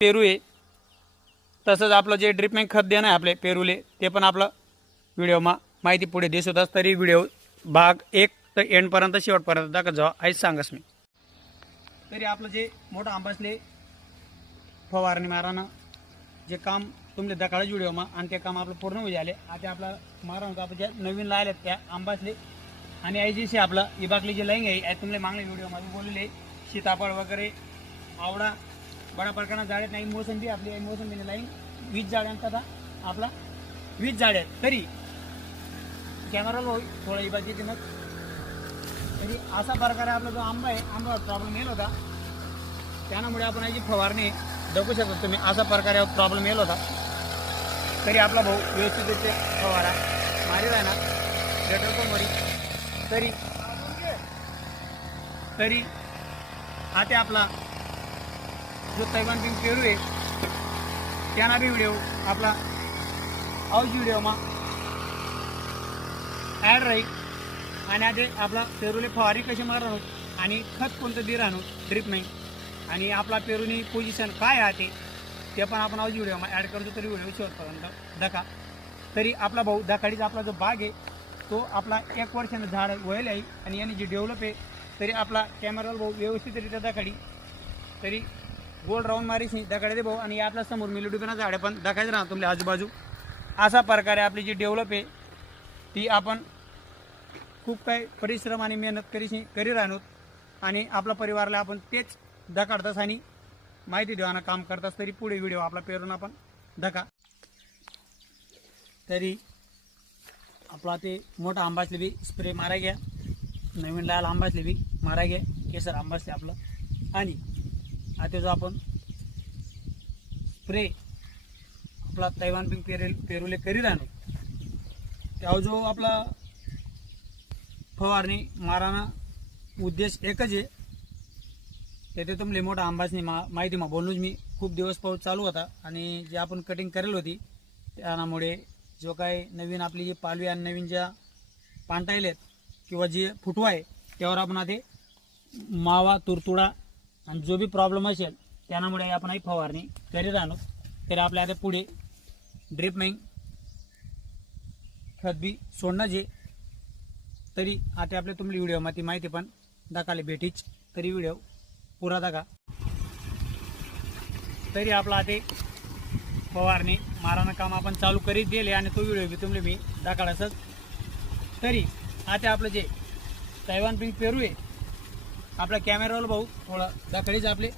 पेरू आहे तसंच आपलं जे ड्रिपमेंट खत देणं आहे आपले पेरूले ते पण आपलं व्हिडिओमा माहिती पुढे दिसत असं तरी व्हिडिओ भाग एक तर एंडपर्यंत शेवटपर्यंत दाखत जावा. आहेच सांगस मी. तरी आपलं जे मोठं आंबासले फवारणी मारानं जे काम तुमले दकाळच व्हिडिओमा आणि ते काम आपलं पूर्ण होई झाले. आता आपला मारा आपण ज्या नवीन लायल्यात त्या आंबासले. आणि आई जी आपलं इबाकली जी लईंग आहे तुमले मागले व्हिडिओमध्ये बोलले. सीताफळ वगैरे आवडा बडा प्रकारात झाडे नाही मोसंबी आपली आहे मोसंबीने लाईन. वीस झाड्यांचा आता आपला. वीस झाडे आहेत तरी कॅमेरा होई थोडा इबाची मग. तरी असा प्रकारे आपला जो आंबा आहे आंबा प्रॉब्लेम येईल होता. त्यामुळे आपण याची फवारणी जगू शकतो. तुम्ही असा प्रकारे प्रॉब्लेम येईल होता. तरी आपला भाऊ व्यवस्थित येते फवारा. मारी ना पेट्रोल पंप मरी. तरी तरी ते आपला जो तैवान पिंक पेरू आहे त्याना बी व्हिडिओ आपला हाऊस व्हिडिओमा ॲड राहील. आणि आज आपला पेरूले फवारी कशी मारणार आहोत आणि खत कोणतं दे राहणार ड्रिप नाही. आणि आपला पेरूनी पोझिशन काय आहे ते ते पण आपण आज व्हिडिओ ॲड करतो तरी व्हिडिओ शेवटपर्यंत दका तरी आपला भाऊ दकाडीचा आपला जो बाग आहे तो आपला एक वर्षानं झाड वळले आहे आणि याने जे डेव्हलप आहे तरी आपला कॅमेरा भाऊ व्यवस्थितरित्या दकाडी तरी गोल राऊंड मारीस दकाडे दे भाऊ. आणि यातला समोर मिलोडुबिना झाडे पण दकायचं राहणार तुमच्या आजूबाजू. अशा प्रकारे आपली जी डेव्हलप आहे ती आपण खूप काही परिश्रम आणि मेहनत करीशी करी राहतो आणि आपल्या परिवाराला आपण तेच दकाडतास आणि माहिती देवाना काम करतास तरी पुढे व्हिडिओ आपला पेरून आपण दका तरी आपला ते मोठा आंबासले बी स्प्रे मारा घ्या. नवीन लाल आंबासले बी मारा घ्या. केसर आंबासले आपलं. आणि आता जो आपण स्प्रे आपला तैवान पिंग पेरेल पेरूले करी राहतो त्यावर जो आपला फवारणी माराना उद्देश एकच आहे. तेथे तुमले मोठा आंबासनी मा माहिती मा बोलूच मी खूप दिवस पाऊस चालू होता आणि जे आपण कटिंग करेल होती त्यामुळे जो काय नवीन आपली जी पालवी आणि नवीन ज्या पांटायलेत किंवा जे फुटवा आहे त्यावर आपण आता मावा तुरतुडा आणि जो बी प्रॉब्लेम असेल त्यामुळे आपण ही फवारणी करीत आणू तरी आपल्या आता पुढे ड्रिप नाही खतबी सोडणं जे. तरी आता आपल्या तुमली व्हिडिओमध्ये माहिती पण दाखवली भेटीच. तरी व्हिडिओ पुरा दाखा तरी आपला आता फवारणी मारानं काम आपण चालू करीत गेले आणि तो व्हिडिओ बी तुमले मी दाखवलाच तरी आता आपलं जे तैवान पिंक पेरू आहे आपल्या कॅमेरावर भाऊ थोडा दाखडीच आपले